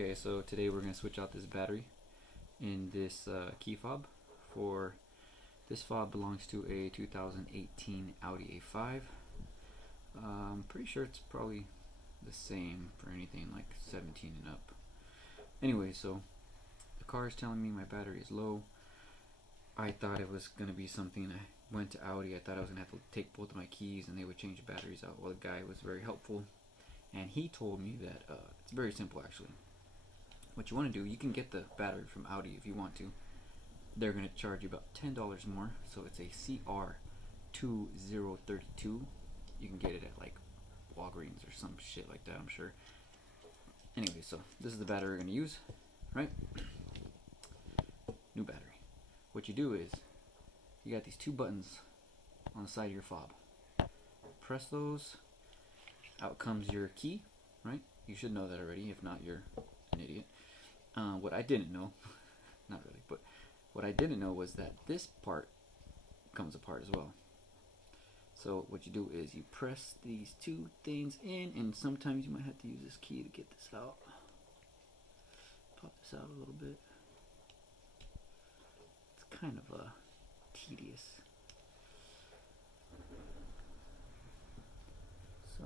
Okay, so today we're going to switch out this battery in this key-fob. For this fob belongs to a 2018 Audi A5. I'm pretty sure it's probably the same for anything like 17 and up. Anyway, so the car is telling me my battery is low. I thought it was going to be something. I went to Audi. I thought I was going to have to take both of my keys and they would change the batteries out. Well, the guy was very helpful, and he told me that it's very simple actually. What you want to do, you can get the battery from Audi if you want to. They're going to charge you about $10 more. So it's a CR2032. You can get it at like Walgreens or some shit like that, I'm sure. Anyway, so this is the battery we're going to use, right? New battery. What you do is, you got these two buttons on the side of your fob. Press those, out comes your key, right? You should know that already. If not, you're an idiot. What I didn't know, not really, but what I didn't know was that this part comes apart as well. So what you do is you press these two things in, and sometimes you might have to use this key to get this out. Pop this out a little bit. It's kind of tedious. So,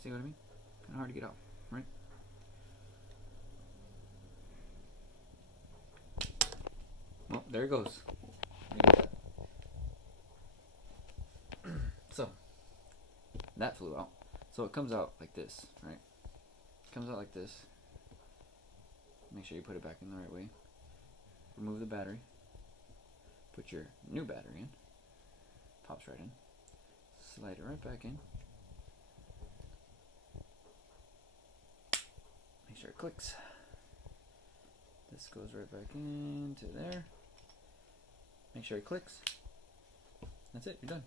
see what I mean? Kind of hard to get out, right? Well, there it goes. So, that flew out. So it comes out like this, right? It comes out like this. Make sure you put it back in the right way. Remove the battery. Put your new battery in. Pops right in. Slide it right back in. Make sure it clicks. This goes right back into there. Make sure it clicks. That's it, you're done.